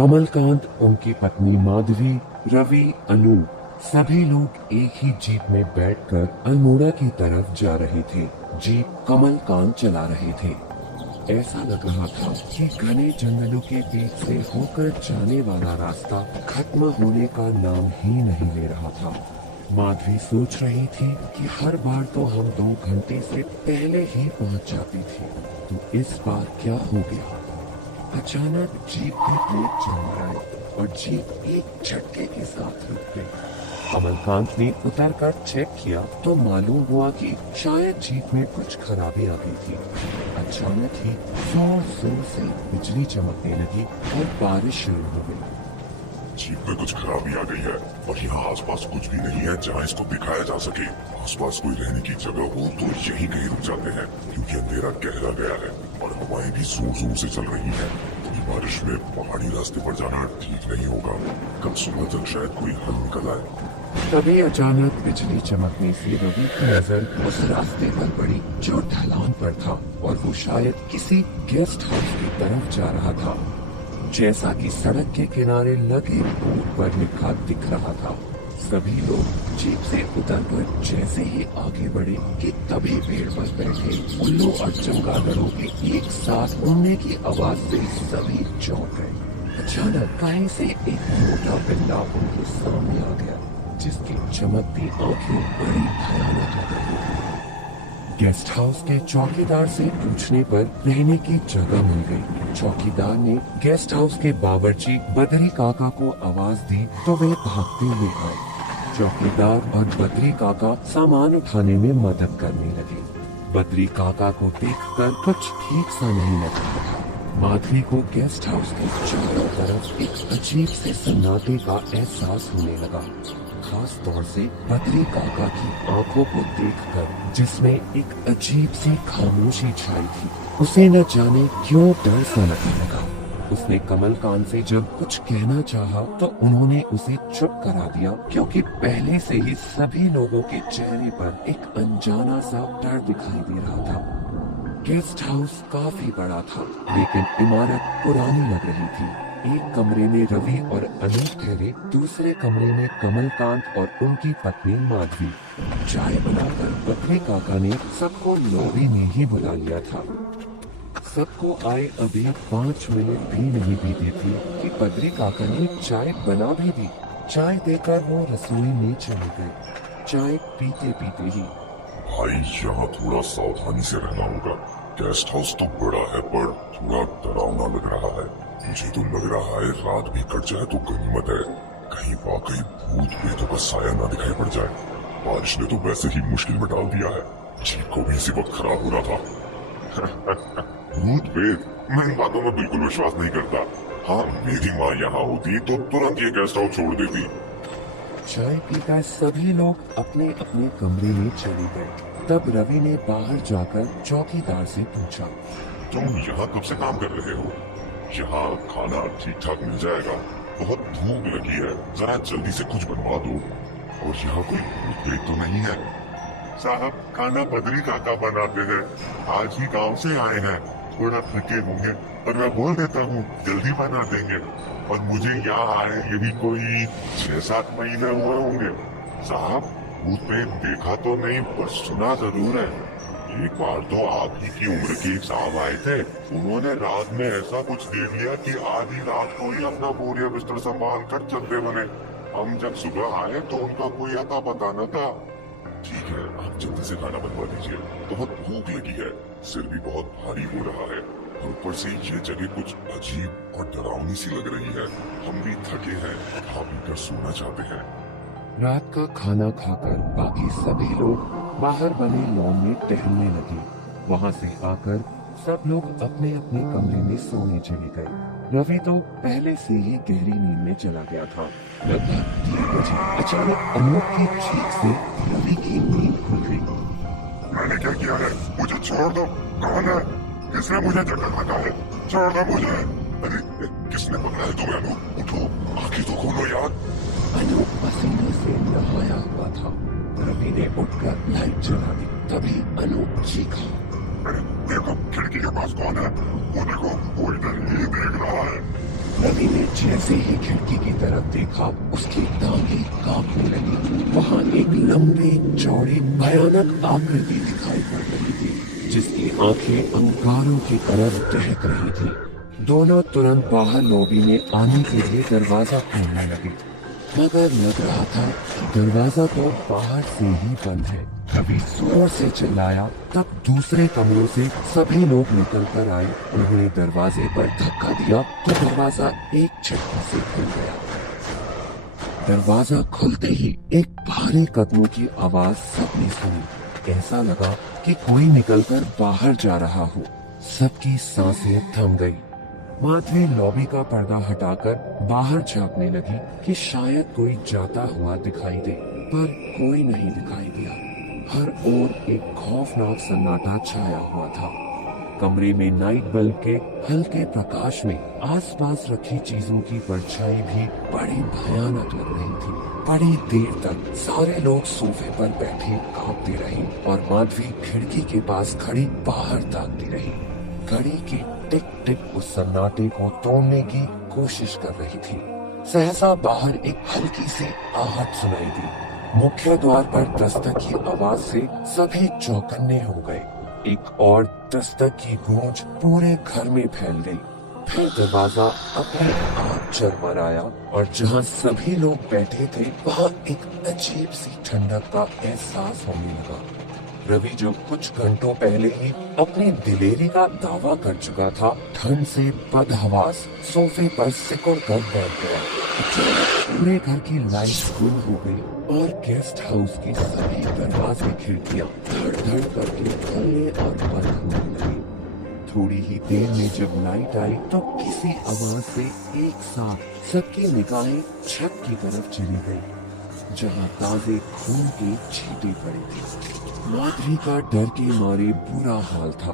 कमलकांत, उनकी पत्नी माधवी, रवि, अनु, सभी लोग एक ही जीप में बैठकर अल्मोड़ा की तरफ जा रहे थे। जीप कमलकांत चला रहे थे। ऐसा लग रहा था कि घने जंगलों के बीच से होकर जाने वाला रास्ता खत्म होने का नाम ही नहीं ले रहा था। माधवी सोच रही थी कि हर बार तो हम 2 घंटे से पहले ही पहुंच जाती थी, तो इस बार क्या हो गया। अचानक जीप में तेज जानवर आए और जीप एक झटके के साथ रुक गई। कमलकांत ने उतरकर चेक किया तो मालूम हुआ कि शायद जीप में कुछ खराबी आ गई थी। अचानक ही जोर जोर से बिजली चमकने लगी और बारिश शुरू हो गई। जीप में कुछ खराबी आ गई है और यहाँ आसपास कुछ भी नहीं है जहाँ इसको दिखाया जा सके। आसपास कोई रहने की जगह हो तो यहीं कहीं रुक जाते हैं, क्योंकि अंधेरा गहरा गया है और हवाएं भी जोर जोर से चल रही है। तो बारिश में पहाड़ी रास्ते पर जाना ठीक नहीं होगा। कल सुबह तक शायद कोई हल निकल आए। तभी अचानक बिजली चमकने से रवि की नजर उस रास्ते पर पड़ी जो ढलान पर था, और वो शायद किसी गेस्ट हाउस की तरफ जा रहा था, जैसा कि सड़क के किनारे लगे बोर्ड पर लिखा दिख रहा था। सभी लोग जीप से उतरकर जैसे ही आगे बढ़े कि तभी पेड़ पर बैठे उल्लू और चमगादड़ों के एक साथ उड़ने की आवाज से सभी चौंक गए। अचानक कहीं से एक मोटा बिल्ला उनके सामने आ गया, जिसकी चमकती आंखें बड़ी भयानक लग रही थी। गेस्ट हाउस के चौकीदार से पूछने पर रहने की जगह मिल गई। चौकीदार ने गेस्ट हाउस के बावर्ची बद्री काका को आवाज दी तो वे भागते हुए आए। चौकीदार और बद्री काका सामान उठाने में मदद करने लगे। बद्री काका को देखकर कुछ ठीक सा नहीं लग रहा था। माधवी को गेस्ट हाउस के चारों तरफ एक अजीब से सन्नाटे का एहसास होने लगा, खास तौर से बद्री काका की आंखों को देखकर, जिसमें एक अजीब सी खामोशी छाई थी। उसे न जाने क्यों डर सा लगने लगा। उसने कमलकांत से जब कुछ कहना चाहा तो उन्होंने उसे चुप करा दिया, क्योंकि पहले से ही सभी लोगों के चेहरे पर एक अनजाना सा डर दिखाई दे रहा था। गेस्ट हाउस काफी बड़ा था, लेकिन इमारत पुरानी लग रही थी। एक कमरे में रवि और अनु ठहरे, दूसरे कमरे में कमलकांत और उनकी पत्नी माधवी। चाय बनाकर बद्री काका ने सबको लॉबी में ही बुला लिया था। सबको आए अभी 5 मिनट भी नहीं बीते थे कि बद्री काका ने चाय बना भी दी। चाय देकर वो रसोई में चले गए। चाय पीते पीते ही, भाई यहाँ थोड़ा सावधानी से रहना होगा। गेस्ट हाउस तो बड़ा है पर थोड़ा डरावना लग रहा है। मुझे तो लग रहा है रात भी कट जाए तो गनीमत है, कहीं वाकई भूत प्रेतों का साया ना दिखाई पड़ जाए। बारिश ने तो वैसे ही मुश्किल में डाल दिया है। जीप को भी इसी वक्त खराब हो रहा था। भूत प्रेत, मैं इन बातों में बिल्कुल विश्वास नहीं करता। हाँ, मेरी माँ यहाँ होती तो तुरंत ये गेस्ट हाउस छोड़ देती। चाय पीकर सभी लोग अपने अपने कमरे में चले गए। तब रवि ने बाहर जाकर चौकीदार से पूछा, तुम यहाँ कब से काम कर रहे हो? यहाँ खाना ठीक ठाक मिल जाएगा? बहुत भूख लगी है, जरा जल्दी से कुछ बनवा दो। और यहाँ कोई भूत प्रेत तो नहीं है? साहब, खाना बद्री काका बनाते हैं, आज ही गांव से आए हैं, थोड़ा थके होंगे, पर मैं बोल देता हूँ जल्दी बना देंगे। और मुझे यहाँ आए ये भी कोई 6-7 महीने हुए होंगे। साहब, भूत प्रेत देखा तो नहीं पर सुना जरूर है। एक बार तो आप ही की उम्र के एक साहब आए थे, उन्होंने रात में ऐसा कुछ देख लिया कि आधी रात को ही अपना बोरिया बिस्तर संभाल कर चलते बने। हम जब सुबह आए तो उनका कोई अता पता न था। ठीक है, आप जल्दी से खाना बनवा दीजिए, बहुत भूख लगी है, सिर भी बहुत भारी हो रहा है, और ऊपर से ये जगह कुछ अजीब और डरावनी सी लग रही है। हम भी थके हैं, खा पी कर सोना चाहते हैं। रात का खाना खाकर बाकी सभी लोग बाहर बने लॉन में टहलने लगे। वहाँ से आकर सब लोग अपने अपने कमरे में सोने चले गए। रवि तो पहले से ही गहरी नींद में चला गया था। लगभग 3 बजे अचानक अनूप की चीख से रवि की नींद खुल गई। मैंने क्या किया है? मुझे छोड़ दो। कौन है? किसने मुझे जगह रखा है? छोड़ दो मुझे। अरे किसने पकड़ा है तुम्हें? अनूप, उठो, आंखें तो खोलो यार। अनूप पसीने से नहाया हुआ था। रवि ने उठकर लाइट जला दी। तभी अनूप चीखा, देखो खिड़की के पास कौन है? वो देखो, वो इधर ही देख रहा है। रवि रवि ने जैसे ही खिड़की की तरफ देखा उसकी टांगें कांपने लगी। वहां एक लंबे चौड़े भयानक आकृति दिखाई पड़ रही थी जिसकी आंखें अंगारों की तरफ दहक रही थी। दोनों तुरंत बाहर लॉबी में आने के लिए दरवाजा खोलने लगे, मगर लग रहा था कि दरवाजा तो बाहर से ही बंद है। रवि जोर से चिल्लाया, तब दूसरे कमरों से सभी लोग निकल कर आए। उन्होंने दरवाजे पर धक्का दिया तो दरवाजा एक झटके से खुल गया। दरवाजा खुलते ही एक भारी कदमों की आवाज सबने सुनी। ऐसा लगा कि कोई निकलकर बाहर जा रहा हो। सबकी सांसें थम गई। माधवी लॉबी का पर्दा हटाकर बाहर झांकने लगी कि शायद कोई जाता हुआ दिखाई दे, पर कोई नहीं दिखाई दिया। हर ओर एक खौफनाक सन्नाटा छाया हुआ था। कमरे में नाइट बल्ब के हल्के प्रकाश में आसपास रखी चीजों की परछाई भी बड़ी भयानक लग रही थी। बड़ी देर तक सारे लोग सोफे पर बैठे कांपते रहे और माधवी खिड़की के पास खड़ी बाहर ताकती रही। घड़ी की टिक टिक उस सन्नाटे को तोड़ने की कोशिश कर रही थी। सहसा बाहर एक हल्की सी आहट सुनाई दी। मुख्य द्वार पर दस्तक की आवाज से सभी चौकन्ने हो गए। एक और दस्तक की गूंज पूरे घर में फैल गई। फिर दरवाजा अपने आप चरमराया और जहां सभी लोग बैठे थे वहां एक अजीब सी ठंडक का एहसास होने लगा। रवि जो कुछ घंटों पहले ही अपनी दिलेरी का दावा कर चुका था, ठंड से बदहवास सोफे पर सिकुड़ कर बैठ गया। पूरे घर की लाइट गुल हो गई और गेस्ट हाउस की सभी दरवाजे खिड़कियां धड़ धड़ करके खुलने और बंद होने लगी। थोड़ी ही देर में जब लाइट आई तो किसी आवाज से एक साथ सबकी निगाहें छत की तरफ चली गई, जहां ताजे खून की छींटे पड़ी थी। माधवी का डर के मारे बुरा हाल था।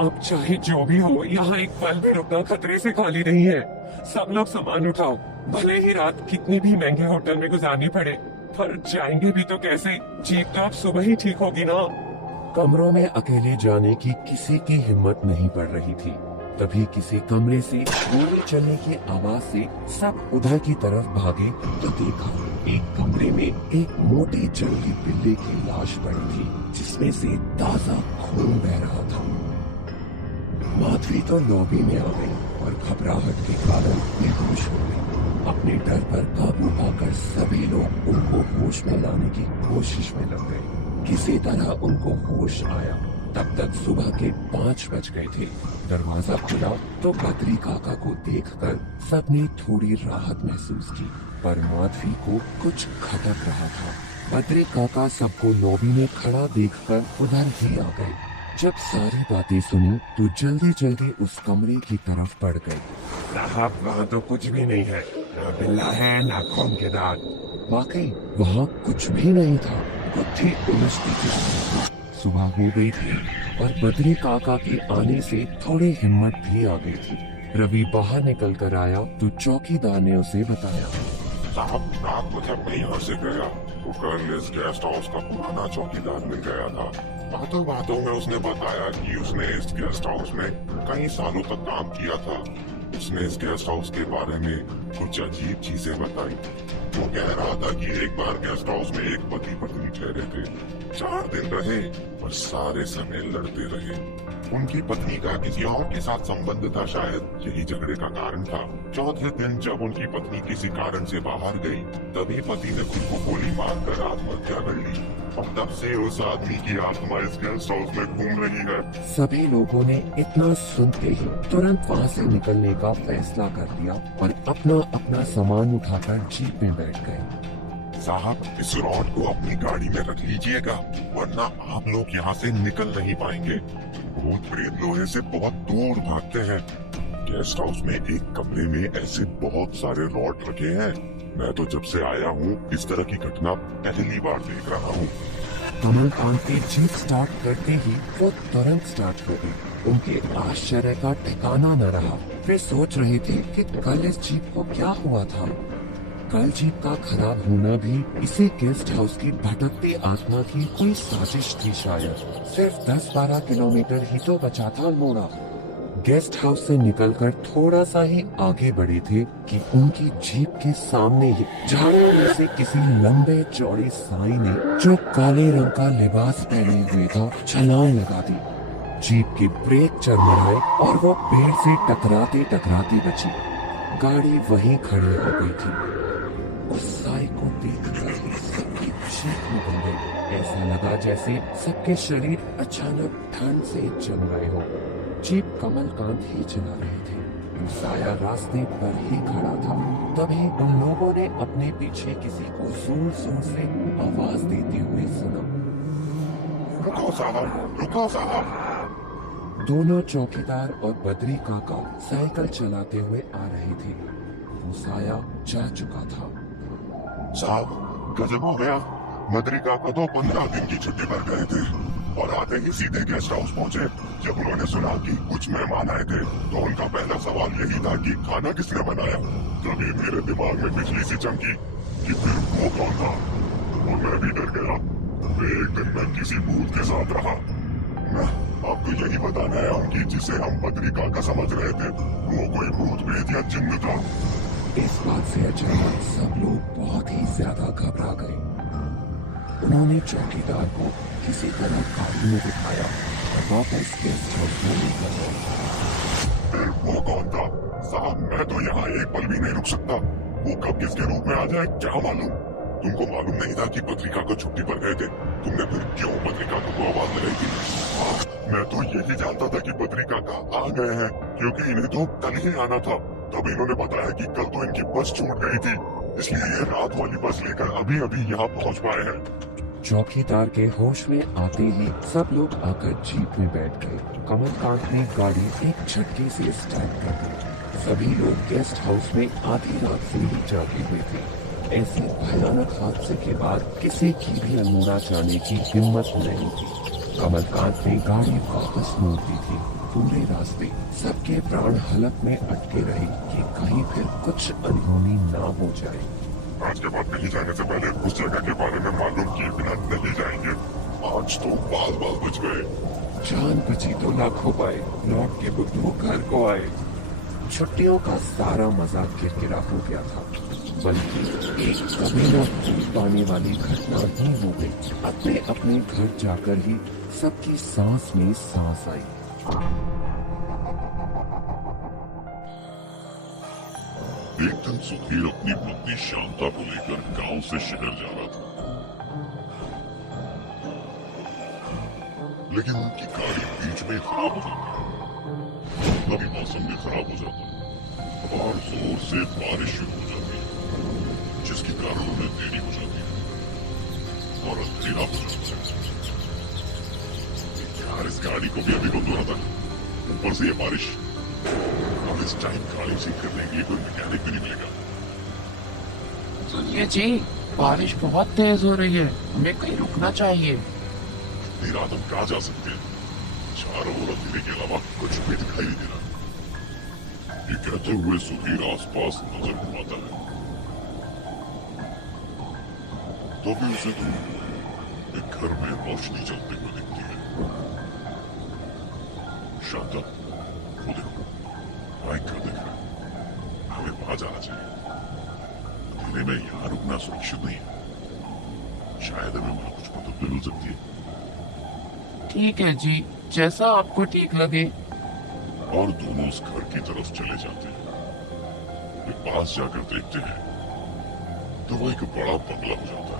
अब चाहे जो भी हो, यहाँ एक पल भी रुकना खतरे से खाली नहीं है। सब लोग सामान उठाओ, भले ही रात कितने भी महंगे होटल में गुजारनी पड़े, पर जाएंगे भी तो कैसे? जीप तो अब सुबह ही ठीक होगी ना। कमरों में अकेले जाने की किसी की हिम्मत नहीं पड़ रही थी। तभी किसी कमरे से गोली चलने की आवाज से सब उधर की तरफ भागे तो देखा एक कमरे में एक मोटी जंगली बिल्ली की लाश पड़ी थी जिसमें से ताजा खून बह रहा था। माधवी तो लॉबी में आ गई और घबराहट के कारण बेहोश हो गई। अपने डर पर काबू पाकर सभी लोग उनको होश में लाने की कोशिश में लग गए। किसी तरह उनको होश आया। तब तक सुबह के 5 बज गए थे। दरवाजा खुला तो बद्री काका को देखकर सबने थोड़ी राहत महसूस की, पर माधवी को कुछ खटक रहा था। बद्री काका सबको लॉबी में खड़ा देखकर उधर ही आ गए। जब सारी बातें सुनी तो जल्दी जल्दी उस कमरे की तरफ बढ़ गए। साहब, वहाँ तो कुछ भी नहीं है, ना बिल्ला है ना खून के दाग। वाकई वहाँ कुछ भी नहीं था। बुद्धि उलझती थी। सुबह हो गई थी और बद्री काका के आने से थोड़ी हिम्मत भी आ गई थी। रवि बाहर निकल कर आया तो चौकीदार ने उसे बताया, साहब, रात को जब मैं यहाँ से गया तो कल इस गेस्ट हाउस का पुराना चौकीदार मिल गया था। बातों बातों में उसने बताया कि उसने इस गेस्ट हाउस में कई सालों तक काम किया था। उसने इस गेस्ट हाउस के बारे में कुछ अजीब चीजें बताई। वो कह रहा था कि एक बार गेस्ट हाउस में एक पति पत्नी ठहरे थे। 4 दिन रहे और सारे समय लड़ते रहे। उनकी पत्नी का किसी और के साथ संबंध था, शायद यही झगड़े का कारण था। चौथे दिन जब उनकी पत्नी किसी कारण से बाहर गई, तभी पति ने खुद को गोली मारकर आत्महत्या कर ली। और तब से उस आदमी की आत्मा इस गेस्ट हाउस में घूम रही है। सभी लोगों ने इतना सुनते ही तुरंत वहाँ से निकलने का फैसला कर लिया और अपना अपना सामान उठाकर जीप में बैठ गए। साहब, इस रॉड को अपनी गाड़ी में रख लीजिएगा, वरना आप लोग यहाँ से निकल नहीं पाएंगे। भूत प्रेत लोहे से बहुत दूर भागते हैं। गेस्ट हाउस में एक कमरे में ऐसे बहुत सारे रॉड रखे हैं। मैं तो जब से आया हूँ इस तरह की घटना पहली बार देख रहा हूँ। कमलकांत की जीप स्टार्ट करते ही वो तुरंत स्टार्ट हो गई। उनके आश्चर्य का ठिकाना न रहा। वे सोच रहे थे कि कल इस जीप को क्या हुआ था। कल जीप का खराब होना भी इसी गेस्ट हाउस की भटकती आत्मा की कोई साजिश थी शायद। सिर्फ 10-12 किलोमीटर ही तो बचा था मोड़ा। गेस्ट हाउस से निकलकर थोड़ा सा ही आगे बढ़े थे कि उनकी जीप के सामने ही झाड़ियों में से किसी लंबे चौड़े साई ने, जो काले रंग का लिबास पहने हुए था, छलांग लगा दी। जीप के ब्रेक चरमराए और वो पेड़ से टकराते टकराते बची। गाड़ी वहीं खड़ी हो गई थी। उस साई को देखकर सबकी चीख निकल गई। ऐसा लगा जैसे सबके शरीर अचानक ठंड से जम गए हो। जीप कमलकांत ही चला रहे थे। साया रास्ते पर ही खड़ा था। तभी उन लोगों ने अपने पीछे किसी को जोर जोर से आवाज देते हुए सुना। रुको साहब, रुको साहब। दोनों चौकीदार और बद्री काका साइकिल चलाते हुए आ रहे थे। वो साया जा चुका था। साहब, गजब हो गया। बद्री काका तो 15 दिन की छुट्टी पर गए थे और आते ही सीधे गेस्ट हाउस पहुंचे। जब उन्होंने सुना कि कुछ मेहमान आए थे तो उनका पहला सवाल यही था कि खाना किसने बनाया। तभी मेरे दिमाग में बिजली सी चमकी कि फिर वो कौन था, और मैं भी डर गया। एक दिन मैं किसी भूत के साथ रहा। आपको यही बताना है कि जिसे हम बद्री काका समझ रहे थे वो कोई भूत प्रेत या जिन्न था। इस बात से अचानक सब लोग बहुत ही ज्यादा घबरा गए। उन्होंने चौकीदार को किसी तरह गाड़ी में बिठाया और वापस गेस्ट हाउस में लेकर गए। वो कौन था साहब? मैं तो यहाँ एक पल भी नहीं रुक सकता। वो कब किसके रूप में आ जाए क्या मालूम। तुमको मालूम नहीं था कि बद्री काका छुट्टी पर गए थे? तुमने फिर क्यों बद्री काका को आवाज लगाई थी? मैं तो यही जानता था कि बद्री काका आ गए हैं, क्योंकि इन्हें तो कल ही आना था। तब इन्होंने बताया कि कल तो इनकी बस छूट गई थी, इसलिए ये रात वाली बस लेकर अभी अभी यहाँ पहुँच पाए हैं। चौकीदार के होश में आते ही सब लोग आकर जीप में बैठ गए। कमलकांत ने गाड़ी एक झटके से स्टार्ट कर दी। सभी लोग गेस्ट हाउस में आधी रात से ही जागे हुए थे। ऐसे भयानक हादसे के बाद किसी की भी अनमुना जाने की हिम्मत नहीं थी। कमलकांत ने गाड़ी वापस मोड़ दी थी। पूरे रास्ते सबके प्राण हलक में अटके रहे कि कहीं फिर कुछ अनहोनी ना हो जाए। आज के बाद कहीं जाने से पहले उस जगह के बारे में मालूम किए बिना नहीं जाएंगे। आज तो बाल बाल बच गए। जान बची तो लाख हो पाए, लौट के बुद्धू घर को आए। छुट्टियों का सारा मजा किरकिरा हो गया था, बल्कि एक कभी न भूल पाने वाली घटना ही हो गई। अपने अपने घर जाकर ही सबकी सांस में सांस आई। एक दिन सुधीर अपनी पत्नी शांता को लेकर गांव से शहर जा रहा था, लेकिन उनकी गाड़ी बीच में खराब हो जाती। कभी मौसम भी खराब हो जाता और जोर से बारिश शुरू हो जाती है, जिसके कारण उन्हें देरी हो जाती है और अंधेरा हो जाता है। यार, इस गाड़ी को भी अभी को धोना था, ऊपर से ये बारिश। अब इस टाइम गाड़ी ठीक करने के लिए कोई मैकेनिक भी नहीं मिलेगा। सुनिए जी, बारिश बहुत तेज हो रही है, हमें कहीं रुकना चाहिए। इतनी रात हम कहाँ जा सकते हैं? चारों ओर अंधेरे के अलावा कुछ भी दिखाई नहीं दे रहा। ये कहते हुए सुधीर आसपास नजर घुमाता है, तो फिर उसे एक घर में रोशनी जलते हुए दिखती है। शांता, वो देखो, बाइक का दिख रहा है। हमें वहां जाना चाहिए। अंधेरे में यहाँ रुकना सुरक्षित नहीं है। शायद हमें वहां कुछ मदद भी मिल सकती है। ठीक है जी, जैसा आपको ठीक लगे। और दोनों उस घर की तरफ चले जाते हैं। वे पास जाकर देखते हैं तो वो एक बड़ा बंगला हो जाता है।